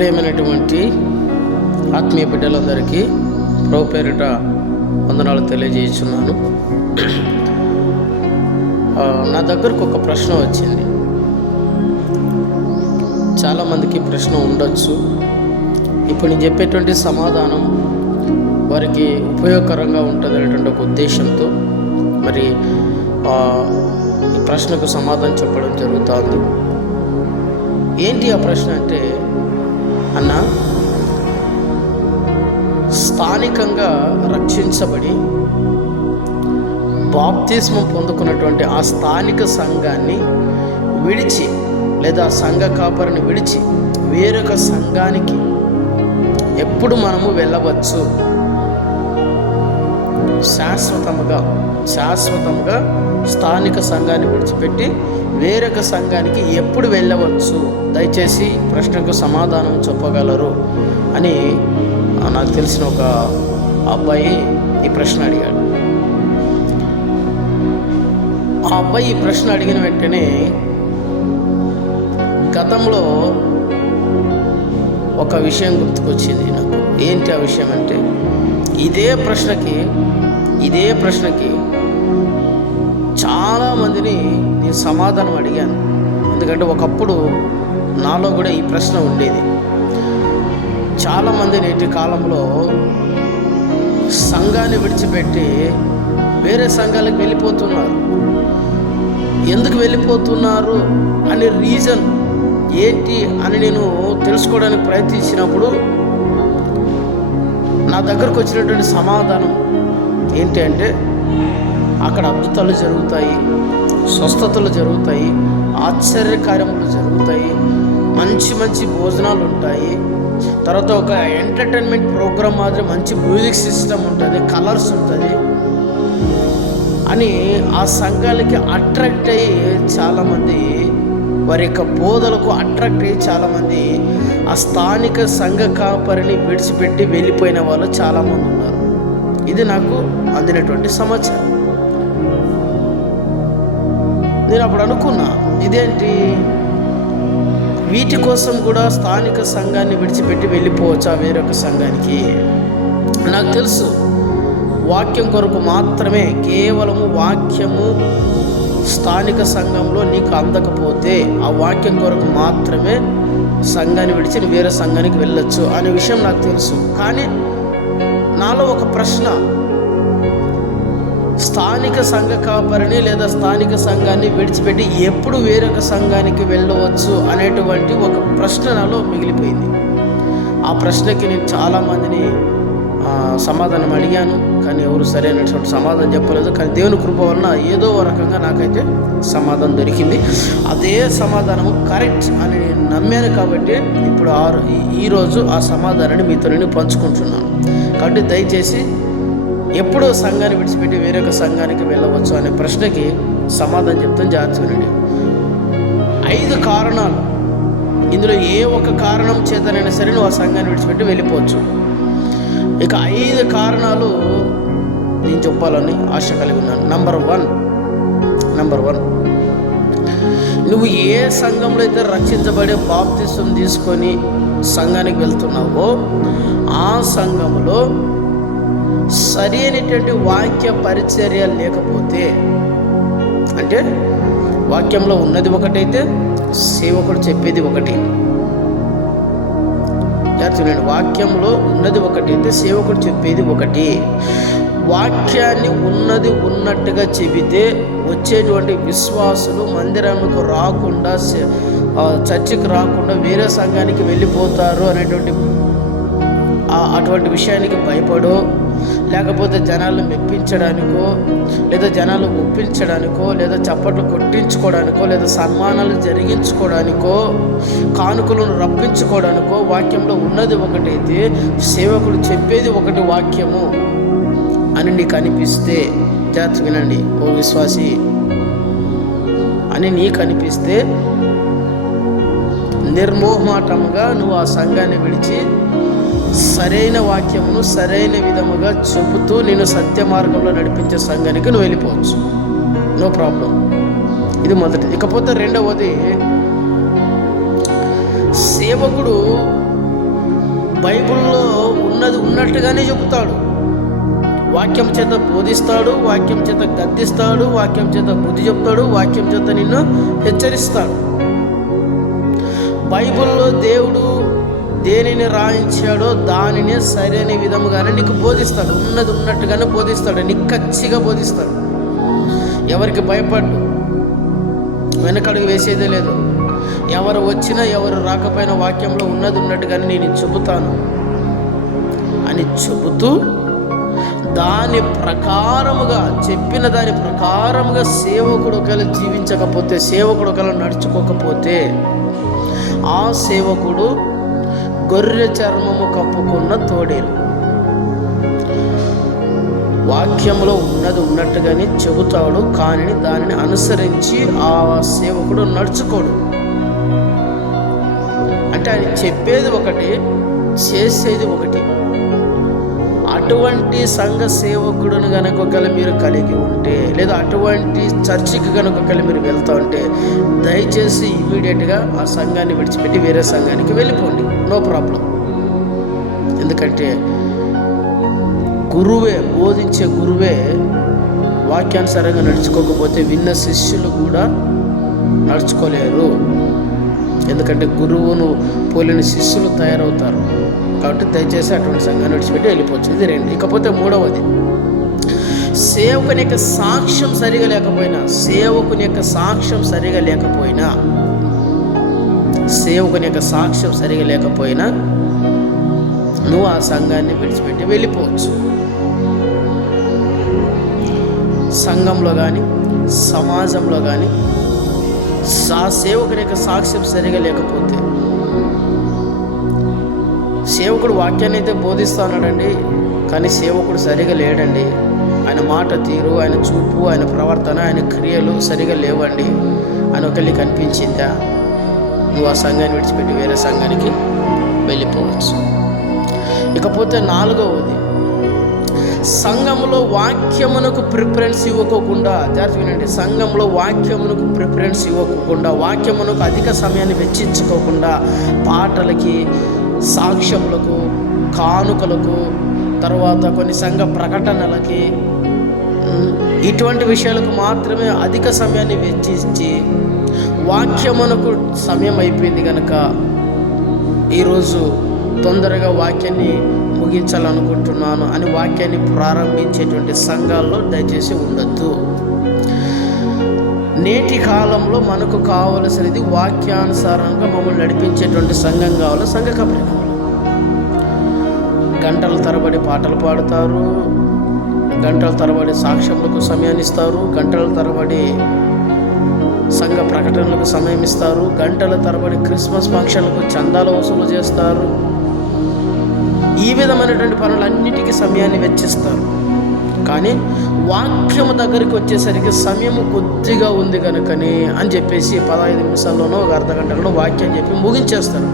ప్రియమైనటువంటి ఆత్మీయ బిడ్డలందరికీ ప్రభు పేరిట వందనాలు తెలియజేస్తున్నాను. నా దగ్గరకు ఒక ప్రశ్న వచ్చింది. చాలామందికి ప్రశ్న ఉండొచ్చు. ఇప్పుడు నేను చెప్పేటువంటి సమాధానం వారికి ఉపయోగకరంగా ఉంటుంది అనేటువంటి ఒక ఉద్దేశంతో మరి ఈ ప్రశ్నకు సమాధానం చెప్పడం జరుగుతుంది. ఏంటి ఆ ప్రశ్న అంటే, అన్న, స్థానికంగా రక్షించబడి బాప్తిస్మం పొందుకున్నటువంటి ఆ స్థానిక సంఘాన్ని విడిచి లేదా సంఘ కాపరిని విడిచి వేరొక సంఘానికి ఎప్పుడు మనము వెళ్ళవచ్చు? శాశ్వతముగా స్థానిక సంఘాన్ని విడిచిపెట్టి వేరొక సంఘానికి ఎప్పుడు వెళ్ళవచ్చు? దయచేసి ప్రశ్నకు సమాధానం చెప్పగలరు అని నాకు తెలిసిన ఒక అబ్బాయి ఈ ప్రశ్న అడిగాడు. ఆ అబ్బాయి ఈ ప్రశ్న అడిగిన వెంటనే గతంలో ఒక విషయం గుర్తుకొచ్చింది నాకు. ఏంటి ఆ విషయం అంటే, ఇదే ప్రశ్నకి చాలామందిని నేను సమాధానం అడిగాను. ఎందుకంటే ఒకప్పుడు నాలో కూడా ఈ ప్రశ్న ఉండేది. చాలామంది నేటి కాలంలో సంఘాన్ని విడిచిపెట్టి వేరే సంఘాలకు వెళ్ళిపోతున్నారు. ఎందుకు వెళ్ళిపోతున్నారు అనే రీజన్ ఏంటి అని నేను తెలుసుకోవడానికి ప్రయత్నించినప్పుడు నా దగ్గరకు వచ్చినటువంటి సమాధానం ఏంటి అంటే, అక్కడ అద్భుతాలు జరుగుతాయి, స్వస్థతలు జరుగుతాయి, ఆశ్చర్యకార్యములు జరుగుతాయి, మంచి భోజనాలు ఉంటాయి, తర్వాత ఒక ఎంటర్టైన్మెంట్ ప్రోగ్రామ్ మాదిరి మంచి మ్యూజిక్ సిస్టమ్ ఉంటుంది, కలర్స్ ఉంటుంది అని ఆ సంఘాలకి అట్రాక్ట్ అయ్యి చాలామంది, వారి యొక్క బోధలకు అట్రాక్ట్ అయ్యి చాలామంది ఆ స్థానిక సంఘ కాపరిని విడిచిపెట్టి వెళ్ళిపోయిన వాళ్ళు చాలామంది ఉన్నారు. ఇది నాకు అందినటువంటి సమాచారం. నేను అప్పుడు అనుకున్నా, ఇదేంటి, వీటి కోసం కూడా స్థానిక సంఘాన్ని విడిచిపెట్టి వెళ్ళిపోవచ్చా వేరొక సంఘానికి? నాకు తెలుసు, వాక్యం కొరకు మాత్రమే, కేవలము వాక్యము స్థానిక సంఘంలో నీకు అందకపోతే ఆ వాక్యం కొరకు మాత్రమే సంఘాన్ని విడిచి వేరే సంఘానికి వెళ్ళొచ్చు అనే విషయం నాకు తెలుసు. కానీ నాలో ఒక ప్రశ్న, స్థానిక సంఘ కాపరిని లేదా స్థానిక సంఘాన్ని విడిచిపెట్టి ఎప్పుడు వేరొక సంఘానికి వెళ్ళవచ్చు అనేటువంటి ఒక ప్రశ్న నాలో మిగిలిపోయింది. ఆ ప్రశ్నకి నేను చాలామందిని సమాధానం అడిగాను, కానీ ఎవరు సరైనటువంటి సమాధానం చెప్పలేదు. కానీ దేవుని కృప వలన ఏదో రకంగా నాకైతే సమాధానం దొరికింది. అదే సమాధానము కరెక్ట్ అని నేను నమ్మాను. కాబట్టి ఇప్పుడు ఈరోజు ఆ సమాధానాన్ని మీతో నేను పంచుకుంటున్నాను. కాబట్టి దయచేసి ఎప్పుడు సంఘాన్ని విడిచిపెట్టి వేరొక సంఘానికి వెళ్ళవచ్చు అనే ప్రశ్నకి సమాధానం చెప్తాను, జాగ్రత్తగా వినండి. 5 కారణాలు, ఇందులో ఏ ఒక కారణం చేతనైనా సరే నువ్వు ఆ సంఘాన్ని విడిచిపెట్టి వెళ్ళిపోవచ్చు. ఇక 5 కారణాలు నేను చెప్పాలని ఆశ కలిగి ఉన్నాను. నంబర్ వన్, నువ్వు ఏ సంఘంలో అయితే రక్షించబడే బాప్తిసం తీసుకొని సంఘానికి వెళ్తున్నావో ఆ సంఘంలో సరైనటువంటి వాక్య పరిచర్య లేకపోతే, అంటే వాక్యంలో ఉన్నది ఒకటైతే సేవకుడు చెప్పేది ఒకటి. చూడండి, వాక్యంలో ఉన్నది ఒకటైతే సేవకుడు చెప్పేది ఒకటి. వాక్యాన్ని ఉన్నది ఉన్నట్టుగా చెబితే వచ్చేటువంటి విశ్వాసులు మందిరానికి రాకుండా, చర్చికి రాకుండా వేరే సంఘానికి వెళ్ళిపోతారు అనేటువంటి అటువంటి విషయానికి భయపడో, లేకపోతే జనాలను మెప్పించడానికో, లేదా జనాలు ఒప్పించడానికో, లేదా చప్పట్లు కొట్టించుకోవడానికో, లేదా సన్మానాలు జరిగించుకోవడానికో, కానుకలను రప్పించుకోవడానికో వాక్యంలో ఉన్నది ఒకటైతే సేవకుడు చెప్పేది ఒకటి వాక్యము అని నీకు అనిపిస్తే, జాగ్రత్త వినండి ఓ విశ్వాసి, అని నీకు అనిపిస్తే నిర్మోహమాటముగా నువ్వు ఆ సంఘాన్ని విడిచి సరైన వాక్యమును సరైన విధముగా చెబుతూ నేను సత్య మార్గంలో నడిపించే సంఘానికి నువ్వు వెళ్ళిపోవచ్చు, నో ప్రాబ్లం. ఇది మొదటి. ఇకపోతే రెండవది, సేవకుడు బైబిల్లో ఉన్నది ఉన్నట్టుగానే చెబుతాడు. వాక్యం చేత బోధిస్తాడు, వాక్యం చేత గద్దిస్తాడు, వాక్యం చేత బుద్ధి చెప్తాడు, వాక్యం చేత నిన్ను హెచ్చరిస్తాడు. బైబిల్లో దేవుడు దేనిని రాయించాడో దానినే సరైన విధముగానే నీకు బోధిస్తాడు. ఉన్నది ఉన్నట్టుగానే బోధిస్తాడు, నిక్కచ్చిగా బోధిస్తాడు. ఎవరికి భయపడ్డు, వెనకడుగు వేసేదే లేదు. ఎవరు వచ్చినా ఎవరు రాకపోయినా వాక్యంలో ఉన్నది ఉన్నట్టుగానే నేను చెబుతాను అని చెబుతూ దాని ప్రకారముగా చెప్పిన దాని ప్రకారముగా సేవకుడు ఒకవేళ జీవించకపోతే, సేవకుడు ఒకవేళ నడుచుకోకపోతే, ఆ సేవకుడు గొర్రె చర్మము కప్పుకున్న తోడేలు. వాక్యంలో ఉన్నది ఉన్నట్టుగానే చెబుతాడు, కానీ దానిని అనుసరించి ఆ సేవకుడు నడుచుకోడు. అంటే ఆయన చెప్పేది ఒకటి, చేసేది ఒకటి. అటువంటి సంఘ సేవకుడును కనుక ఒకవేళ మీరు కలిగి ఉంటే, లేదా అటువంటి చర్చికి కనుక ఒకవేళ మీరు వెళ్తా ఉంటే, దయచేసి ఇమీడియట్గా ఆ సంఘాన్ని విడిచిపెట్టి వేరే సంఘానికి వెళ్ళిపోండి, నో ప్రాబ్లం. ఎందుకంటే గురువే, బోధించే గురువే వాక్యానుసారంగా నడుచుకోకపోతే విన్న శిష్యులు కూడా నడుచుకోలేరు. ఎందుకంటే గురువును పోలిన శిష్యులు తయారవుతారు. కాబట్టి దయచేసి అటువంటి సంఘాన్ని విడిచిపెట్టి వెళ్ళిపోవచ్చు. ఇది 2. ఇకపోతే 3వది, సేవకుని యొక్క సాక్ష్యం సరిగా లేకపోయినా, సేవకుని యొక్క సాక్ష్యం సరిగా లేకపోయినా, సేవకుని యొక్క సాక్ష్యం సరిగా లేకపోయినా నువ్వు ఆ సంఘాన్ని విడిచిపెట్టి వెళ్ళిపోవచ్చు. సంఘంలో కానీ సమాజంలో కానీ ఆ సేవకుని యొక్క సాక్ష్యం సరిగా లేకపోతే, సేవకుడు వాక్యాన్ని అయితే బోధిస్తా ఉన్నాడండి, కానీ సేవకుడు సరిగా లేడండి, ఆయన మాట తీరు, ఆయన చూపు, ఆయన ప్రవర్తన, ఆయన క్రియలు సరిగా లేవండి అని ఒకరికి కనిపించిందా, నువ్వు ఆ సంఘాన్ని విడిచిపెట్టి వేరే సంఘానికి వెళ్ళిపోవచ్చు. ఇకపోతే 4వది, సంఘంలో వాక్యమునకు ప్రిఫరెన్స్ ఇవ్వకోకుండా, జాగ్రత్త వినండి, సంఘంలో వాక్యమునకు ప్రిఫరెన్స్ ఇవ్వకుండా, వాక్యమునకు అధిక సమయాన్ని వెచ్చించుకోకుండా, పాటలకి, సాక్ష్యములకు, కానుకలకు, తర్వాత కొన్ని సంఘ ప్రకటనలకి, ఇటువంటి విషయాలకు మాత్రమే అధిక సమయాన్ని వెచ్చించి, వాక్యమునకు సమయం అయిపోయింది కనుక ఈరోజు తొందరగా వాక్యాన్ని ముగించాలనుకుంటున్నాను అని వాక్యాన్ని ప్రారంభించేటువంటి సంఘాల్లో దయచేసి ఉండొద్దు. నేటి కాలంలో మనకు కావలసినది వాక్యానుసారంగా మమ్మల్ని నడిపించేటువంటి సంఘం కావాలి, సంఘ కబరి కావాలి. గంటల తరబడి పాటలు పాడుతారు, గంటల తరబడి సాక్ష్యములకు సమయాన్ని ఇస్తారు, గంటల తరబడి సంఘ ప్రకటనలకు సమయం ఇస్తారు, గంటల తరబడి క్రిస్మస్ ఫంక్షన్లకు చందాలు వసూలు చేస్తారు. ఈ విధమైనటువంటి పనులన్నిటికీ సమయాన్ని వెచ్చిస్తారు. కానీ వాక్యము దగ్గరికి వచ్చేసరికి సమయము కొద్దిగా ఉంది కనుకని అని చెప్పేసి 15 నిమిషాల్లోనో ఒక అర్ధ గంటలోనో వాక్యం చెప్పి ముగించేస్తారు.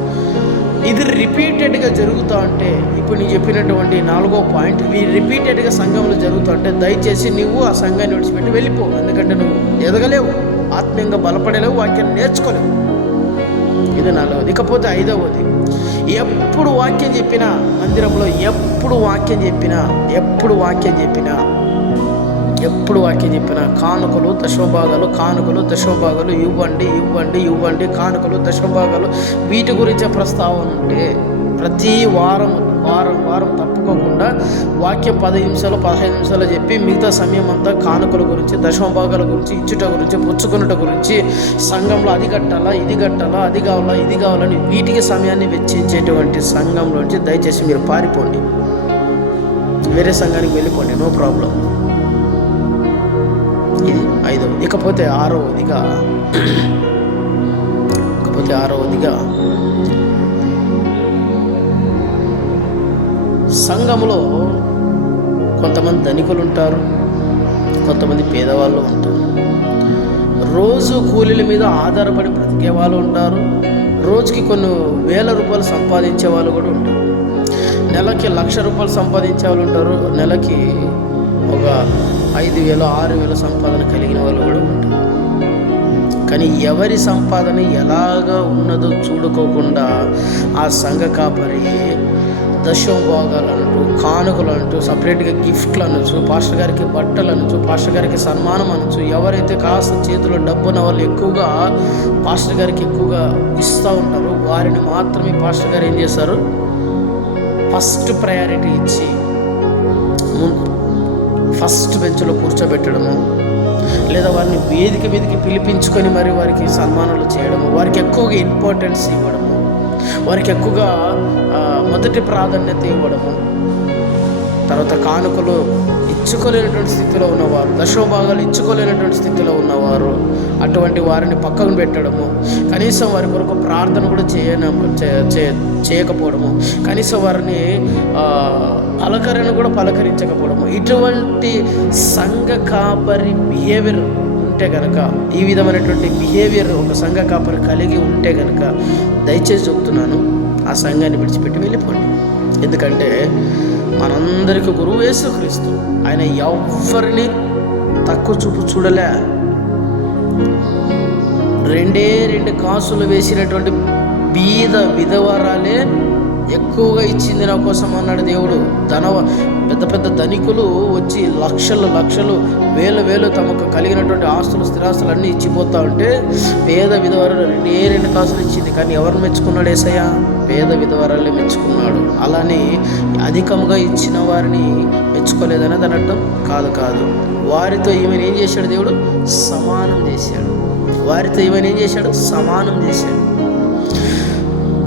ఇది రిపీటెడ్గా జరుగుతూ ఉంటే, ఇప్పుడు నేను చెప్పినటువంటి 4వ పాయింట్, ఇవి రిపీటెడ్గా సంఘంలో జరుగుతూ ఉంటే దయచేసి నువ్వు ఆ సంఘాన్ని విడిచిపెట్టి వెళ్ళిపో. ఎందుకంటే నువ్వు ఎదగలేవు, ఆత్మీయంగా బలపడలేవు, వాక్యాన్ని నేర్చుకోలేవు. ఇది 4వది. ఇకపోతే 5వది, ఎప్పుడు వాక్యం చెప్పినా, మందిరంలో ఎప్పుడు వాక్యం చెప్పినా కానుకలు దశమభాగాలు ఇవ్వండి, కానుకలు దశమభాగాలు, వీటి గురించే ప్రస్తావన ఉంటే ప్రతి వారం తప్పుకోకుండా వాక్యం 10 నిమిషాలు 15 నిమిషాలు చెప్పి మిగతా సమయం అంతా కానుకల గురించి, దశమభాగాల గురించి, ఇచ్చుట గురించి, పుచ్చుకున్నట గురించి, సంఘంలో అది కట్టాలా, ఇది కట్టాలా, అది కావాలని వీటికి సమయాన్ని వెచ్చించేటువంటి సంఘంలోంచి దయచేసి మీరు పారిపోండి, వేరే సంఘానికి వెళ్ళిపోండి, నో ప్రాబ్లం. ఇది 5వది. ఇకపోతే 6వదిగా సంఘంలో కొంతమంది ధనికులు ఉంటారు, కొంతమంది పేదవాళ్ళు ఉంటారు. రోజు కూలీల మీద ఆధారపడి బ్రతికే వాళ్ళు ఉంటారు, రోజుకి కొన్ని వేల రూపాయలు సంపాదించే వాళ్ళు కూడా ఉంటారు, నెలకి 1,00,000 రూపాయలు సంపాదించే వాళ్ళు ఉంటారు, నెలకి ఒక 5,000 6,000 సంపాదన కలిగిన వాళ్ళు కూడా ఉంటారు. కానీ ఎవరి సంపాదన ఎలాగా ఉన్నదో చూడుకోకుండా ఆ సంఘ కాపరి దశమ భాగాలు అనొచ్చు, కానుకలు అనొచ్చు, సపరేట్గా గిఫ్ట్లు అనొచ్చు, పాస్టర్ గారికి బట్టలు అనొచ్చు, పాస్టర్ గారికి సన్మానం అనొచ్చు. ఎవరైతే కాస్త చేతిలో డబ్బున్న వాళ్ళు ఎక్కువగా పాస్టర్ గారికి ఎక్కువగా ఇస్తూ ఉంటారో వారిని మాత్రమే పాస్టర్ గారు ఏం చేస్తారు, ఫస్ట్ ప్రయారిటీ ఇచ్చి ఫస్ట్ బెంచ్లో కూర్చోబెట్టడము, లేదా వారిని వేదిక మీదకి పిలిపించుకొని మరి వారికి సన్మానాలు చేయడము, వారికి ఎక్కువగా ఇంపార్టెన్స్ ఇవ్వడము, వారికి ఎక్కువగా మొదటి ప్రాధాన్యత ఇవ్వడము. తర్వాత కానుకలు ఇచ్చుకోలేనటువంటి స్థితిలో ఉన్నవారు, దశమభాగాలు ఇచ్చుకోలేనటువంటి స్థితిలో ఉన్నవారు, అటువంటి వారిని పక్కన పెట్టడము, కనీసం వారి కొరకు ప్రార్థన కూడా చేయకపోవడము, కనీసం వారిని పలకరను కూడా పలకరించకపోవడము. ఇటువంటి సంఘ కాపరి బిహేవియర్ ఉంటే కనుక, ఈ విధమైనటువంటి బిహేవియర్ ఒక సంఘ కాపరి కలిగి ఉంటే కనుక దయచేసి చెప్తున్నాను, ఆ సంఘాన్ని విడిచిపెట్టి వెళ్ళిపోండి. ఎందుకంటే మనందరికీ గురువు యేసుక్రీస్తు. ఆయన ఎవ్వరిని తక్కువ చూపు చూడలే. 2 కాసులు వేసినటువంటి బీద విధవరాలే ఎక్కువగా ఇచ్చింది నా కోసం అన్నాడు దేవుడు. పెద్ద పెద్ద ధనికులు వచ్చి లక్షలు వేలు తమకు కలిగినటువంటి ఆస్తులు స్థిరాస్తులు అన్నీ ఇచ్చిపోతా ఉంటే పేద విధవరాలు 2 కాసులు ఇచ్చింది. కానీ ఎవరు మెచ్చుకున్నాడు యేసయ్య? పేద విధవరాలే మెచ్చుకున్నాడు. అలానే అధికంగా ఇచ్చిన వారిని మెచ్చుకోలేదని దాని అర్థం కాదు. వారితో ఈమెను ఏం చేశాడు దేవుడు? సమానం చేశాడు.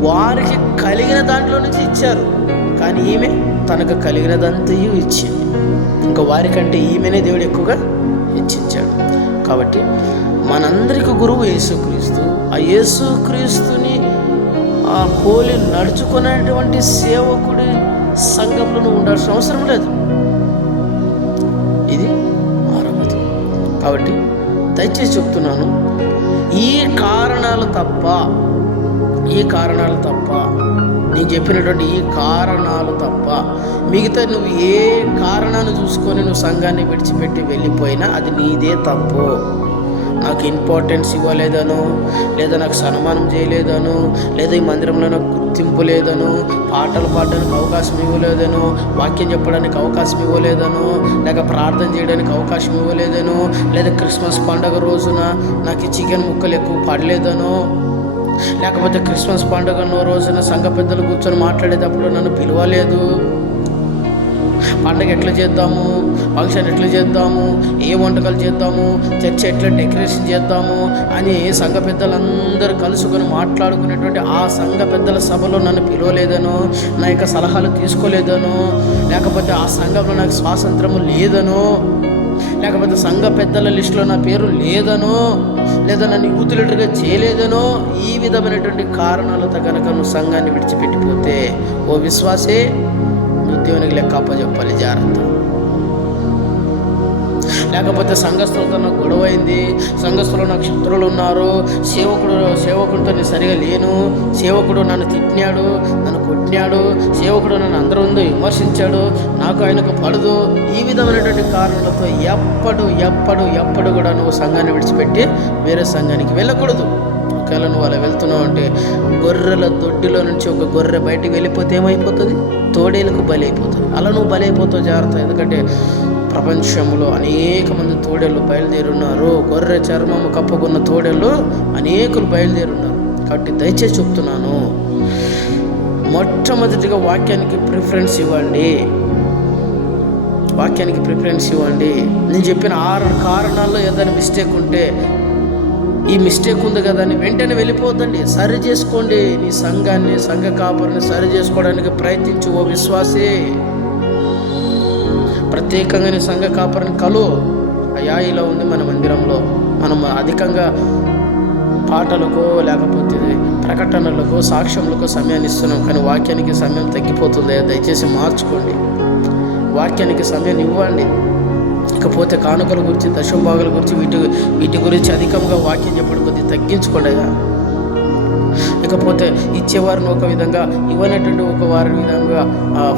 వారికి కలిగిన దాంట్లో నుంచి ఇచ్చారు, కానీ ఈమె తనకు కలిగినదంతయు ఇచ్చింది. ఇంకా వారికంటే ఈమెనే దేవుడు ఎక్కువగా హెచ్చించాడు. కాబట్టి మనందరికి గురువు యేసుక్రీస్తు. ఆ యేసుక్రీస్తుని పోలి నడుచుకునేటువంటి సేవకుడి సంఘంలో నువ్వు ఉండాల్సిన అవసరం లేదు. ఇది 6వది. కాబట్టి దయచేసి చెప్తున్నాను, ఈ కారణాలు తప్ప నేను చెప్పినటువంటి ఈ కారణాలు తప్ప మిగతా నువ్వు ఏ కారణాన్ని చూసుకొని నువ్వు సంఘాన్ని విడిచిపెట్టి వెళ్ళిపోయినా అది నీదే తప్పు. నాకు ఇంపార్టెన్స్ ఇవ్వలేదను, లేదా నాకు సన్మానం చేయలేదను, లేదా ఈ మందిరంలో నాకు గుర్తింపు లేదను, పాటలు పాడడానికి అవకాశం ఇవ్వలేదను, వాక్యం చెప్పడానికి అవకాశం ఇవ్వలేదను, లేక ప్రార్థన చేయడానికి అవకాశం ఇవ్వలేదను, లేదా క్రిస్మస్ పండుగ రోజున నాకు చికెన్ ముక్కలు ఎక్కువ పడలేదను, లేకపోతే క్రిస్మస్ పండుగ రోజున సంఘ పెద్దలు కూర్చొని మాట్లాడేటప్పుడు నన్ను పిలవలేదు, పండుగ ఎట్లా చేద్దాము, ఫంక్షన్ ఎట్లా చేద్దాము, ఏ వంటకాలు చేద్దాము, చర్చ ఎట్లా డెకరేషన్ చేద్దాము అని సంఘ పెద్దలందరూ కలుసుకొని మాట్లాడుకునేటువంటి ఆ సంఘ పెద్దల సభలో నన్ను పిలవలేదను, నా యొక్క సలహాలు తీసుకోలేదను, లేకపోతే ఆ సంఘంలో నాకు స్వాతంత్రము లేదను, లేకపోతే సంఘ పెద్దల లిస్టులో నా పేరు లేదనో, లేదా నన్ను యూత్ లీడర్గా చేయలేదనో, ఈ విధమైనటువంటి కారణాలతో కనుక నువ్వు సంఘాన్ని విడిచిపెట్టిపోతే ఓ విశ్వాసే, నువ్వు దేవునికి లెక్క అప్పచెప్పాలి, జాగ్రత్త. లేకపోతే సంఘస్థులతో నాకు గొడవ అయింది, సంఘస్థులు నాకు శత్రువులు ఉన్నారు, సేవకుడితో నేను సరిగా లేను, సేవకుడు నన్ను తిట్టినాడు, నన్ను కొట్టినాడు, సేవకుడు నన్ను అందరూ ఉందో విమర్శించాడు, నాకు ఆయనకు పడదు, ఈ విధమైనటువంటి కారణాలతో ఎప్పుడు కూడా నువ్వు సంఘాన్ని విడిచిపెట్టి వేరే సంఘానికి వెళ్ళకూడదు. ఒకవేళ నువ్వు అలా వెళ్తున్నావు అంటే గొర్రెల దొడ్డిలో నుంచి ఒక గొర్రె బయటికి వెళ్ళిపోతే ఏమైపోతుంది? తోడేలకు బలి అయిపోతుంది. అలా నువ్వు బలి అయిపోతావు, జాగ్రత్త. ఎందుకంటే ప్రపంచంలో అనేక మంది తోడేళ్ళు బయలుదేరున్నారు. గొర్రె చర్మము కప్పుకున్న తోడేళ్ళు అనేకులు బయలుదేరున్నారు. కాబట్టి దయచేసి చెప్తున్నాను, మొట్టమొదటిగా వాక్యానికి ప్రిఫరెన్స్ ఇవ్వండి. నేను చెప్పిన 6 కారణాల్లో ఏదైనా మిస్టేక్ ఉంటే, ఈ మిస్టేక్ ఉంది కదా అని వెంటనే వెళ్ళిపోద్దండి, సరి చేసుకోండి. నీ సంఘాన్ని, సంఘ కాపరిని సరి చేసుకోవడానికి ప్రయత్నించు ఓ విశ్వాసే. ప్రత్యేకంగా నీ సంఘ కాపరిని అయ్యా ఇలా ఉంది మన మందిరంలో, మనం అధికంగా పాటలకు లేకపోతే ప్రకటనలకు సాక్ష్యములకు సమయాన్ని ఇస్తున్నాం, కానీ వాక్యానికి సమయం తగ్గిపోతుంది. దయచేసి మార్చుకోండి, వాక్యానికి సమయాన్ని ఇవ్వండి. ఇకపోతే కానుకల గురించి, దశమభాగాల గురించి, వీటి గురించి అధికంగా వాక్యం చెప్పడం కొద్దిగా తగ్గించుకోండి. ఇకపోతే ఇచ్చేవారిని ఒక విధంగా, ఇవ్వనటువంటి ఒక వారి విధంగా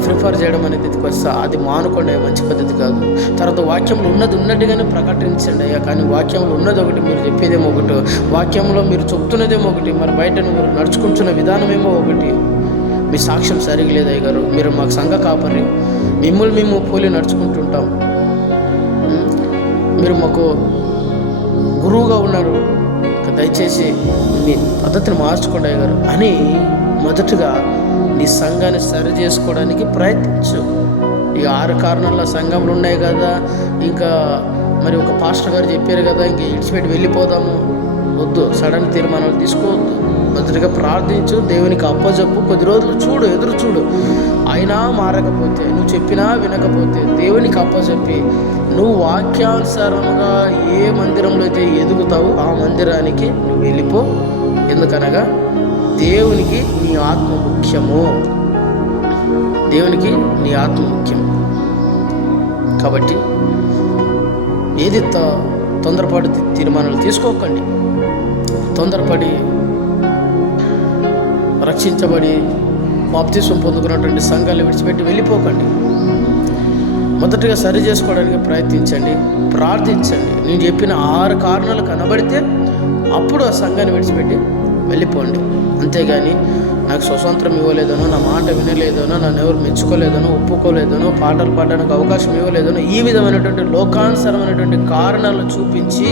ప్రిఫర్ చేయడం అనేది వస్తా, అది మానుకోండి, మంచి పద్ధతి కాదు. తర్వాత వాక్యంలో ఉన్నట్టుగానే ప్రకటించండి అయ్యా, కానీ వాక్యంలో ఉన్నది ఒకటి, మీరు చెప్పేదేమో ఒకటి, వాక్యంలో మీరు చెప్తున్నదేమో ఒకటి, మరి బయట మీరు నడుచుకుంటున్న విధానమేమో ఒకటి. మీ సాక్ష్యం సరిగా లేదు అయ్య గారు, మీరు మాకు సంఘ కాపరి, మిమ్మల్ని మేము పోలి నడుచుకుంటుంటాం, మీరు మాకు గురువుగా ఉన్నారు, దయచేసి మీ పద్ధతిని మార్చుకోండి అయ్య గారు అని మొదటగా నీ సంఘాన్ని సరి చేసుకోవడానికి ప్రయత్నించు. ఈ 6 కారణాల సంఘంలో ఉన్నాయి కదా, ఇంకా మరి ఒక పాస్టర్ గారు చెప్పారు కదా ఇంక ఇడిచిపెట్టి వెళ్ళిపోదాము, వద్దు. సడన్ తీర్మానాలు తీసుకోవద్దు. మొదటిగా ప్రార్థించు, దేవునికి అప్పజెప్పు, కొద్ది రోజులు చూడు, ఎదురు చూడు. అయినా మారకపోతే, నువ్వు చెప్పినా వినకపోతే దేవునికి అప్పజెప్పి నువ్వు వాక్యానుసారంగా ఏ మందిరంలో అయితే ఎదుగుతావో ఆ మందిరానికి నువ్వు వెళ్ళిపో. ఎందుకనగా దేవునికి నీ ఆత్మ ముఖ్యము, దేవునికి నీ ఆత్మ ముఖ్యం. కాబట్టి ఏది తొందరపాటు తీర్మానాలు తీసుకోకండి. తొందరపడి రక్షించబడి బాప్తిస్మం పొందుకున్నటువంటి సంఘాలు విడిచిపెట్టి వెళ్ళిపోకండి. మొదటగా సరి చేసుకోవడానికి ప్రయత్నించండి, ప్రార్థించండి. నేను చెప్పిన 6 కారణాలు కనబడితే అప్పుడు ఆ సంఘాన్ని విడిచిపెట్టి వెళ్ళిపోండి. అంతేగాని నాకు స్వతంత్రం ఇవ్వలేదనో, నా మాట వినలేదనో, నన్ను ఎవరు మెచ్చుకోలేదనో, ఒప్పుకోలేదనో, పాటలు పాడడానికి అవకాశం ఇవ్వలేదనో, ఈ విధమైనటువంటి లోకానుసరమైనటువంటి కారణాలు చూపించి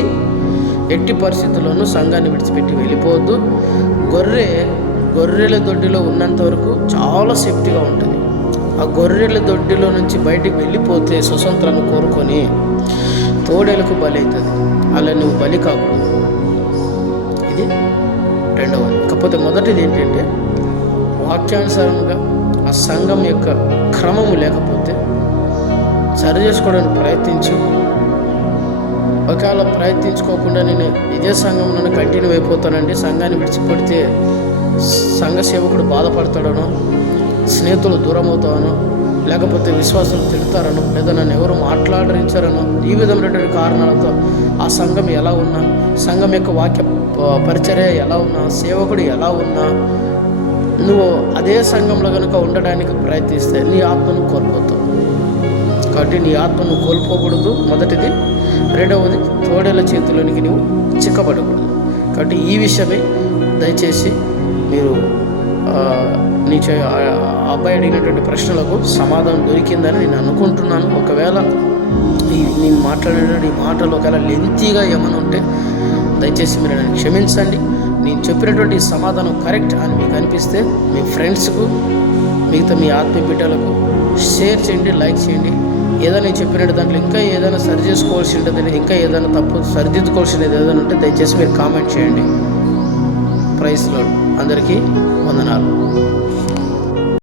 ఎట్టి పరిస్థితుల్లోనూ సంఘాన్ని విడిచిపెట్టి వెళ్ళిపోవద్దు. గొర్రెల దొడ్డిలో ఉన్నంత వరకు చాలా సేఫ్టీగా ఉంటుంది. ఆ గొర్రెల దొడ్డిలో నుంచి బయటికి వెళ్ళిపోతే స్వతంత్రాన్ని కోరుకొని తోడేలకు బలి అవుతుంది. అలా నువ్వు బలి కాకూడదు. ఇది రెండవది. కాకపోతే మొదటిది ఏంటంటే వాక్యానుసారంగా ఆ సంఘం యొక్క క్రమము లేకపోతే సరి చేసుకోవడానికి ప్రయత్నించు. ఒకవేళ ప్రయత్నించుకోకుండా నేను ఇదే సంఘంలో కంటిన్యూ అయిపోతానండి, సంఘాన్ని విడిచిపెడితే సంఘ సేవకుడు బాధపడతాడనో, స్నేహితులు దూరం అవుతానో, లేకపోతే విశ్వాసులు తిడతారనో, లేదా నన్ను ఎవరు మాట్లాడరించారనో, ఈ విధమైనటువంటి కారణాలతో ఆ సంఘం ఎలా ఉన్నా, సంఘం యొక్క వాక్య పరిచర్య ఎలా ఉన్నా, సేవకుడు ఎలా ఉన్నా, నువ్వు అదే సంఘంలో కనుక ఉండడానికి ప్రయత్నిస్తే నీ ఆత్మను కోల్పోతావు. కాబట్టి నీ ఆత్మను కోల్పోకూడదు, మొదటిది. రెండవది, తోడేల చేతుల్లోనికి నువ్వు చిక్కబడకూడదు. కాబట్టి ఈ విషయమే దయచేసి మీరు నీ అబ్బాయి అడిగినటువంటి ప్రశ్నలకు సమాధానం దొరికిందని నేను అనుకుంటున్నాను. ఒకవేళ నేను మాట్లాడినటువంటి ఈ మాటలు ఒకవేళ లెంతీగా ఏమైనా ఉంటే దయచేసి మీరు నన్ను క్షమించండి. నేను చెప్పినటువంటి సమాధానం కరెక్ట్ అని మీకు అనిపిస్తే మీ ఫ్రెండ్స్కు, మిగతా మీ ఆత్మీయ బిడ్డలకు షేర్ చేయండి, లైక్ చేయండి. ఏదైనా నేను చెప్పినట్టు దాంట్లో ఇంకా ఏదైనా సరి చేసుకోవాల్సి ఉంటుంది, ఇంకా ఏదైనా తప్పు సరిదిద్దుకోవాల్సినది ఏదైనా ఉంటే దయచేసి మీరు కామెంట్ చేయండి. Praise Lord. అందరికీ వందనాలు.